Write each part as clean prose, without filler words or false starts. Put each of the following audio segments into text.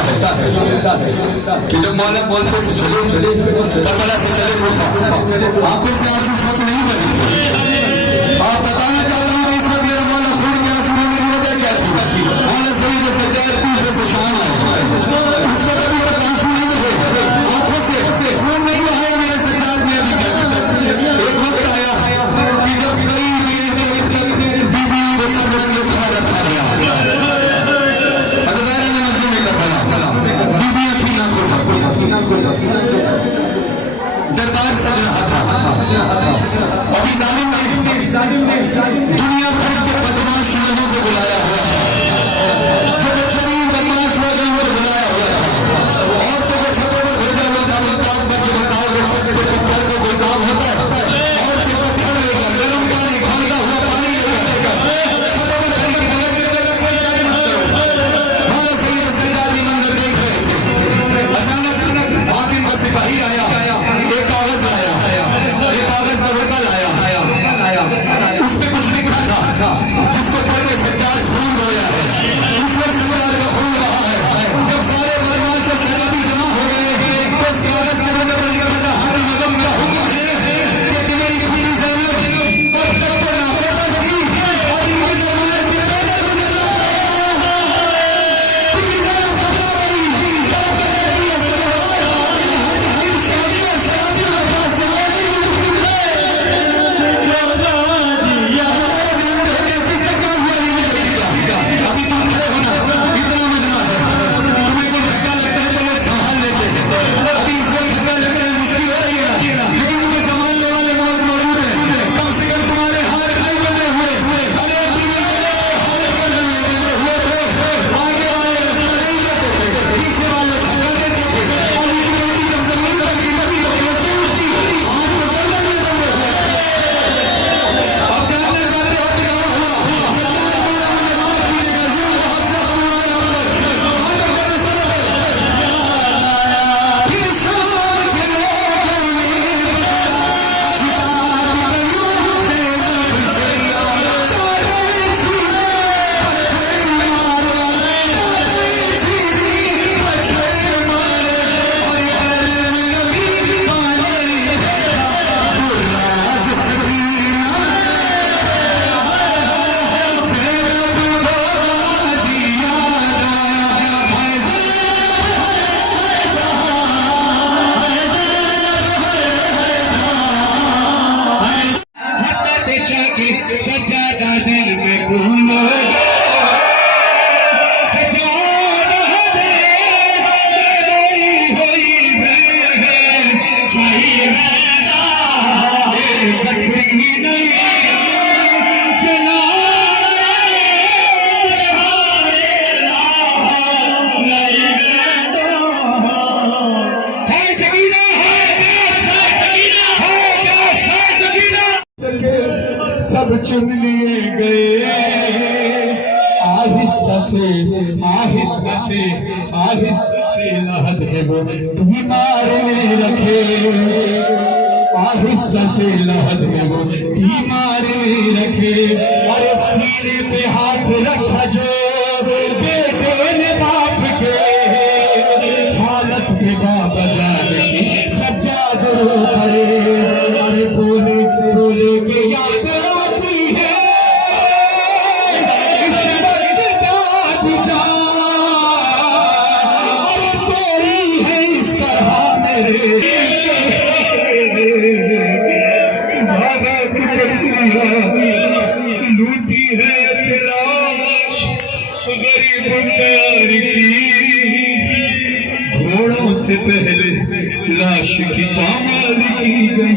है कि जब मौला मौलफे से चले करबला से चले कोफा, आंखों से आंसू फक नहीं बने। आप बताना चाहता हूँ इस वक्त मेरा मौला खून के आंसू रोने की वजह क्या थी? मौला सईद सज्जाद कूफे से शाम आए, उस वक्त अभी तक आंसू नहीं थे, आंखों से खून नहीं बहाया मेरे सज्जाद ने अभी क्या। एक वक्त आया कि जब कई बीवी को सब लोग खड़ा रखा गया, दरबार सज रहा था। अभी जालिम ने दुनिया भर के बदमाश लोगों को बुलाया हुआ है, जो बेहतरीन बदमाश लोगों को बुलाया हुआ है। औरतों को छतों पर भेजा हुआ था, बताओ कि छत के पत्थर को कोई काम होता है? और के पत्थर लेकर गर्म पानी, खौलता हुआ पानी लेकर छतों पर खड़ी मौला सईद सज्जादी मंजर देख रहे थे। अचानक हाकिम का सिपाही आया, एक कागज लाया, एक कागज का रुकल लाया, उसमें कुछ लिखा था जिसको पढ़ने सज्जाद खून रोया है, उसमें सज्जाद का खून बहा है। जब सारे बदमाश और शराबी जमा हो गए तो उस कागज के रुकल पर लिखा था, हाकिम आजम का हुक्म है कि तुम्हारी खुदी ज़ैनब अब तक तो नाफरमान थी और इनके दरबार से पहले गुजरना सज्जादा दिल में गुल सजादा दे चाहिए नहीं सब चुन लिए गए आहिस्ता से लहद में वो बीमार में रखे, आहिस्ता से लहद में वो बीमार में रखे। अरे सीने पे हाथ रखा जो बेटे ने बाप के, हालत के बाबा जान की सज्जाद रो पड़े। अरे बोले के याद आती है इस वक्त दादी जान, अरे तेरी है इस तरह मेरे बाबा की तस्वीर लूटी है सिलाश गरीब प्यार की, घोड़ों से पहले लाश की पामाल की गई।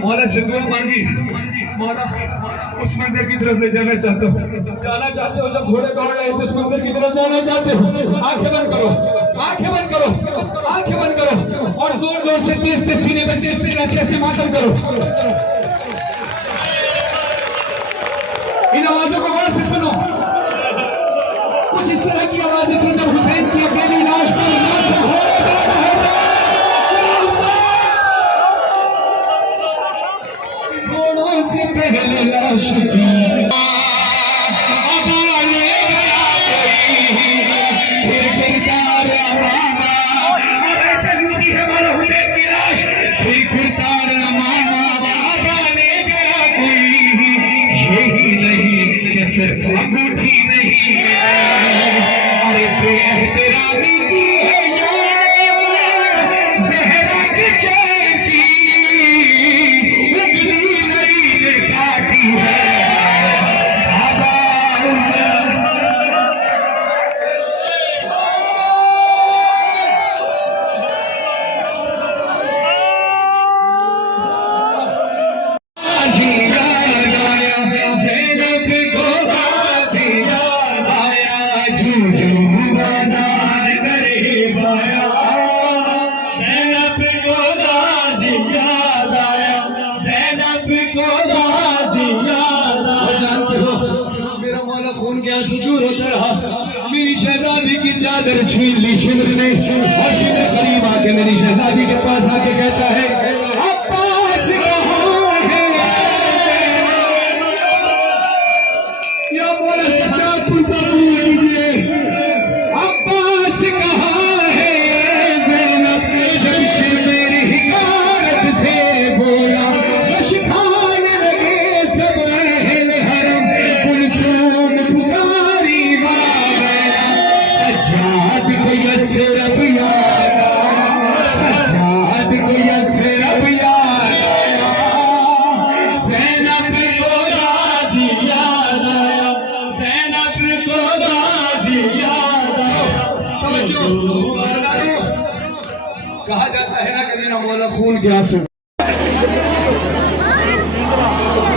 मौला से दुआ मांगी, मौला उस मंदिर की तरफ ले जाना चाहते हो जब घोड़े दौड़ रहे थे, उस मंदिर की तरफ जाना चाहते हो। आंखें बंद करो और जोर जोर से तेज सीने पे तेज ऐसे मातम करो। इन आवाजों को गौर से सुनो, कुछ इस तरह की आवाजें थी जब हुसैन की अकेली लाश पर घोड़ों से पहले लाश की अब आने गया कोई, फिर किरदार चादर छीन ली शिमर ने, और शिमर करीब आके मेरी शहजादी के पास आके कहता है अब्बास कहाँ है, या बोला सच्चापुर सबूत कीजिए, अब्बास कहाँ है। ज़ैनब जब शिमर हिकारत से बोला, रश खाने लगे सब अहले हरम, कुलसूम पुकारी वाला, सज्जाद को यसरब याद आया, सज्जाद को यसरब याद आया, ज़ैनब को गाज़ी याद आया, ज़ैनब को गाज़ी याद आया। कहा जाता है ना कभी ना बोला खून के आंसू।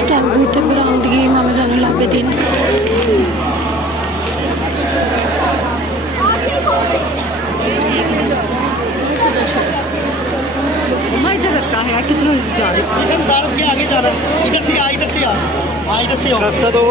ताबूत बरामदगी इमाम ज़ैनुल आबिदीन इधर रास्ता है, कितना जा रहे भारत के आगे जा रहा है, इधर से आ, इधर से आ, इधर से रास्ता दो।